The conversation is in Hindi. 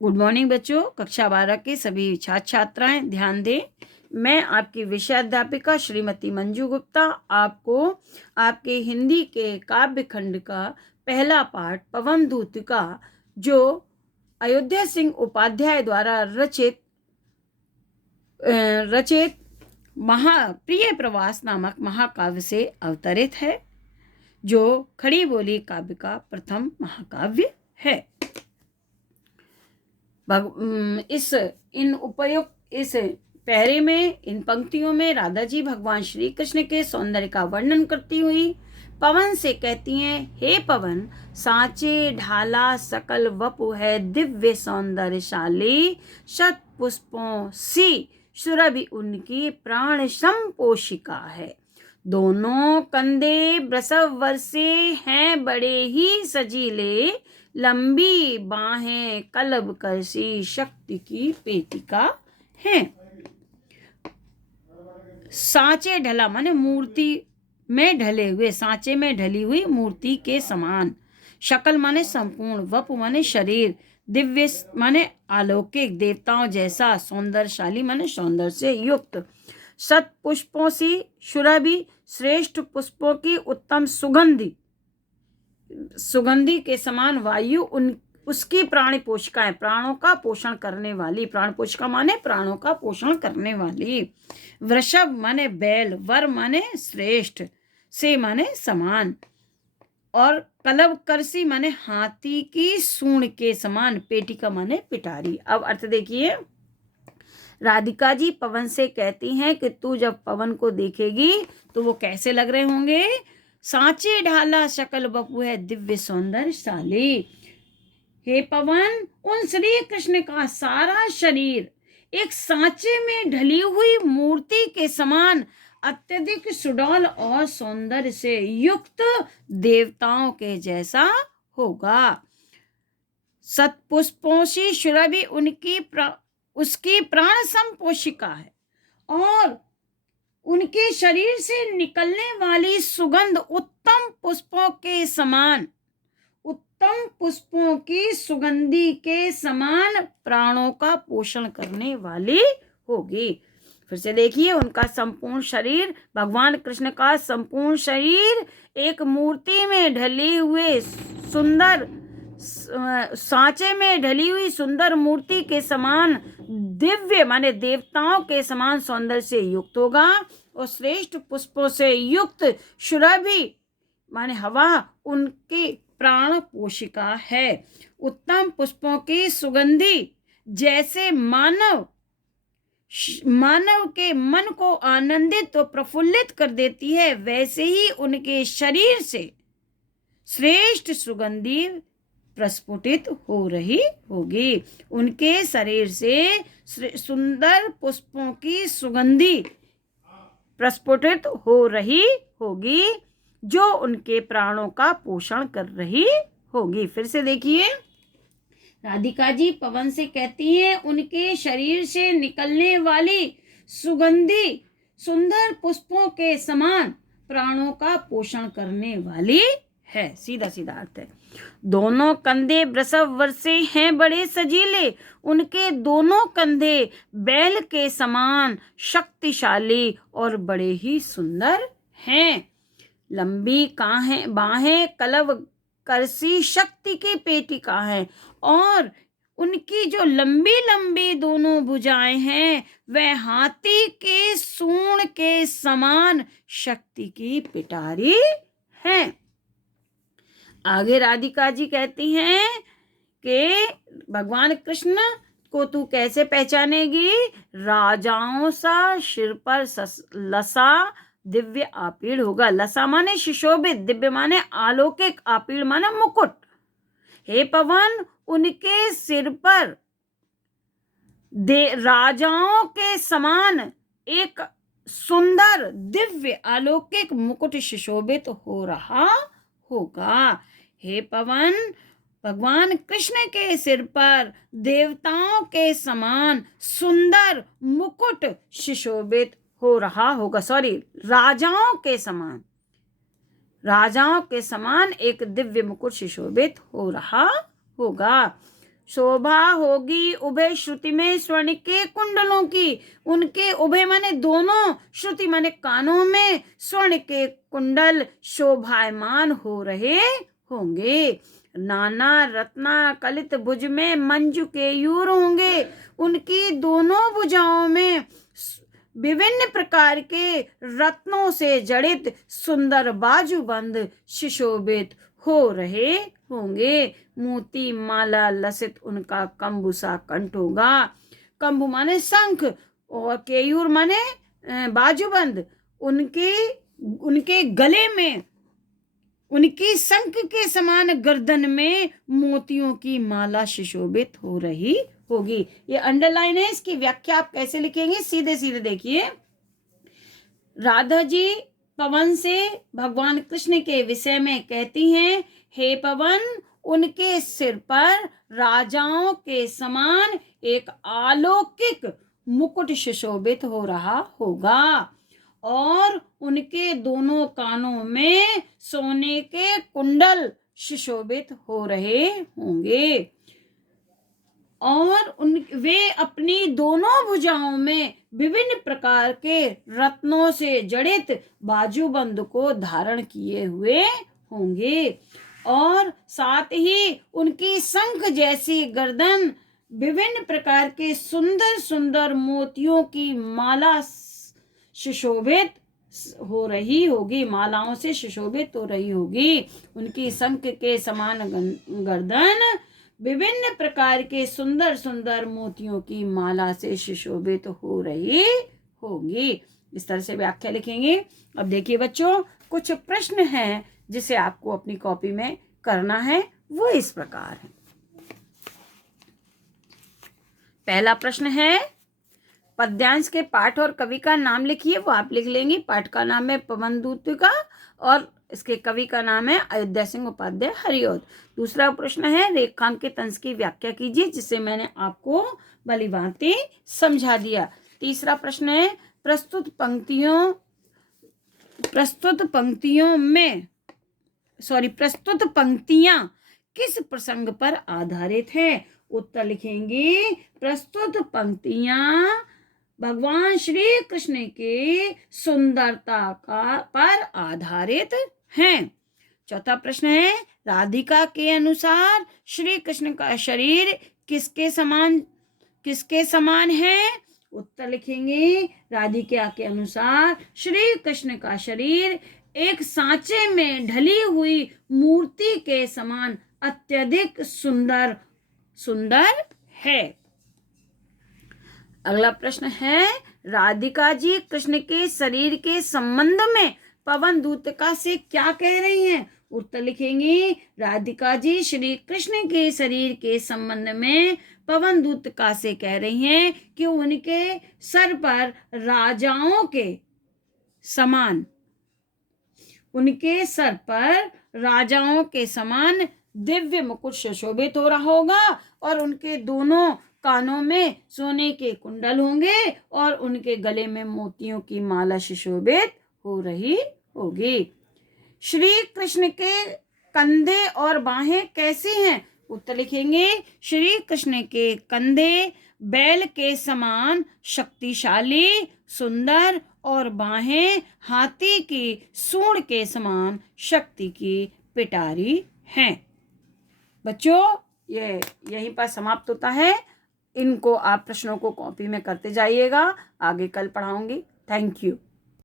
गुड मॉर्निंग बच्चों। कक्षा 12 के सभी छात्र छात्राएं ध्यान दें। मैं आपकी विषय अध्यापिका श्रीमती मंजू गुप्ता आपको आपके हिंदी के काव्य खंड का पहला पाठ पवन दूत का जो अयोध्या सिंह उपाध्याय द्वारा रचित प्रिय प्रवास नामक महाकाव्य से अवतरित है, जो खड़ी बोली काव्य का प्रथम महाकाव्य है। इस पैरे में, इन पंक्तियों में राधा जी भगवान श्री कृष्ण के सौंदर्य का वर्णन करती हुई पवन से कहती हैं, हे पवन, सांचे ढाला सकल वपु है, दिव्य सौंदर्यशाली, शत पुष्पों सी सुरभि उनकी प्राण संपोषिका है। दोनों कंधे वृषभ वर्षे हैं बड़े ही सजीले, लंबी बाहें कलब कसी शक्ति की पेटिका है। सांचे ढला माने मूर्ति में ढले हुए, सांचे में ढली हुई मूर्ति के समान। शकल माने संपूर्ण, वप माने शरीर, दिव्य माने अलौकिक देवताओं जैसा, सौंदर्यशाली माने सौंदर्य से युक्त, शत पुष्पों सी सुरभि श्रेष्ठ पुष्पों की उत्तम सुगंधि के समान वायु उसकी प्राणी पोषिकाएं, प्राणों का पोषण करने वाली, प्राण पोषिका माने प्राणों का पोषण करने वाली। वृषभ माने बैल, वर माने श्रेष्ठ, से माने समान, और कलब करसी माने हाथी की सूंड के समान, पेटिका माने पिटारी। अब अर्थ देखिए। राधिका जी पवन से कहती हैं कि तू जब पवन को देखेगी तो वो कैसे लग रहे होंगे? सांचे ढाला शकल बपू है, दिव्य सौंदर्यशाली। हे पवन, उन श्री कृष्ण का सारा शरीर एक सांचे में ढली हुई मूर्ति के समान अत्यधिक सुडौल और सौंदर्य से युक्त देवताओं के जैसा होगा। सतपुष्पों से सुरभि उसकी प्राण संपोषिका है, और उनके शरीर से निकलने वाली सुगंध उत्तम पुष्पों के समान, उत्तम पुष्पों की सुगंधि के समान प्राणों का पोषण करने वाली होगी। फिर से देखिए, उनका संपूर्ण शरीर, भगवान कृष्ण का संपूर्ण शरीर एक मूर्ति में ढली हुए सुंदर सांचे में ढली हुई सुंदर मूर्ति के समान, दिव्य माने देवताओं के समान सौंदर्य से युक्त होगा, और श्रेष्ठ पुष्पों से युक्त सुरभि माने हवा उनकी प्राण पोषिका है। उत्तम पुष्पों की सुगंधि जैसे मानव के मन को आनंदित और प्रफुल्लित कर देती है, वैसे ही उनके शरीर से श्रेष्ठ सुगंधि प्रस्फुटित हो रही होगी। उनके शरीर से सुंदर पुष्पों की सुगंधि प्रस्फुटित हो रही होगी, जो उनके प्राणों का पोषण कर रही होगी। फिर से देखिए, राधिका जी पवन से कहती हैं, उनके शरीर से निकलने वाली सुगंधि सुंदर पुष्पों के समान प्राणों का पोषण करने वाली है। सीधा सीधा अर्थ है। दोनों कंधे वृषभ वर्षे हैं बड़े सजीले, उनके दोनों कंधे बैल के समान शक्तिशाली और बड़े ही सुंदर हैं। लंबी बाहें कलव करसी शक्ति की पेटिका है, और उनकी जो लंबी लंबी दोनों भुजाएं हैं वह हाथी के सूंड के समान शक्ति की पिटारी हैं। आगे राधिका जी कहती हैं कि भगवान कृष्ण को तू कैसे पहचानेगी? राजाओं सा सिर पर लसा दिव्य आपीड़ होगा। लसा माने सुशोभित, दिव्य माने अलौकिक, आपीड़ माने मुकुट। हे पवन, उनके सिर पर राजाओं के समान एक सुंदर दिव्य अलौकिक मुकुट सुशोभित हो रहा होगा। हे पवन, भगवान कृष्ण के सिर पर देवताओं के समान सुंदर मुकुट सुशोभित हो रहा होगा। राजाओं के समान एक दिव्य मुकुट सुशोभित हो रहा होगा। शोभा होगी उभय श्रुति में स्वर्ण के कुंडलों की। उनके उभय माने दोनों, श्रुति माने कानों में स्वर्ण के कुंडल शोभायमान हो रहे होंगे। नाना रत्ना कलित भुज में मंजू केयूर होंगे। उनकी दोनों भुजाओं में विभिन्न प्रकार के रत्नों से जड़ित सुंदर बाजूबंद सुशोभित हो रहे होंगे। मोती माला लसित उनका कंबुसा कंठ होगा। कंबु माने शंख और केयूर माने बाजूबंद। उनके गले में, उनकी शंख के समान गर्दन में मोतियों की माला सुशोभित हो रही होगी। ये अंडरलाइन है, इसकी व्याख्या आप कैसे लिखेंगे, सीधे सीधे देखिए। राधा जी पवन से भगवान कृष्ण के विषय में कहती हैं, हे पवन, उनके सिर पर राजाओं के समान एक अलौकिक मुकुट सुशोभित हो रहा होगा और उनके दोनों कानों में सोने के कुंडल सुशोभित हो रहे होंगे और वे अपनी दोनों भुजाओं में विभिन्न प्रकार के रत्नों से जड़ित बाजूबंद को धारण किए हुए होंगे और साथ ही उनकी शंख जैसी गर्दन विभिन्न प्रकार के सुंदर सुंदर मोतियों की माला सुशोभित हो रही होगी, मालाओं से सुशोभित हो रही होगी। उनकी शंख के समान गर्दन विभिन्न प्रकार के सुंदर सुंदर मोतियों की माला से सुशोभित हो रही होगी। इस तरह से व्याख्या लिखेंगे। अब देखिए बच्चों, कुछ प्रश्न हैं जिसे आपको अपनी कॉपी में करना है, वो इस प्रकार है। पहला प्रश्न है, पद्यांश के पाठ और कवि का नाम लिखिए। वो आप लिख लेंगे। पाठ का नाम है पवनदूत का और इसके कवि का नाम है अयोध्या सिंह उपाध्याय हरिऔध। दूसरा प्रश्न है, रेखांकित अंश की व्याख्या कीजिए, जिसे मैंने आपको भलीभांति समझा दिया। तीसरा प्रश्न है, प्रस्तुत पंक्तियां किस प्रसंग पर आधारित है। उत्तर लिखेंगे, प्रस्तुत पंक्तियां भगवान श्री कृष्ण के सुंदरता पर आधारित हैं। चौथा प्रश्न है, राधिका के अनुसार श्री कृष्ण का शरीर किसके समान है। उत्तर लिखेंगे, राधिका के अनुसार श्री कृष्ण का शरीर एक सांचे में ढली हुई मूर्ति के समान अत्यधिक सुंदर है। अगला प्रश्न है, राधिका जी कृष्ण के शरीर के संबंध में पवन दूतिका से क्या कह रही हैं। उत्तर लिखेंगे, राधिका जी श्री कृष्ण के शरीर के संबंध में पवन दूतिका से कह रही हैं कि उनके सर पर राजाओं के समान दिव्य मुकुट सुशोभित हो रहा होगा और उनके दोनों कानों में सोने के कुंडल होंगे और उनके गले में मोतियों की माला सुशोभित हो रही होगी। श्री कृष्ण के कंधे और बाहें कैसी हैं। उत्तर लिखेंगे, श्री कृष्ण के कंधे बैल के समान शक्तिशाली सुंदर और बाहें हाथी की सूंड के समान शक्ति की पिटारी हैं। बच्चों, ये यहीं पर समाप्त होता है। इनको आप प्रश्नों को कॉपी में करते जाइएगा, आगे कल पढ़ाऊंगी। Thank you.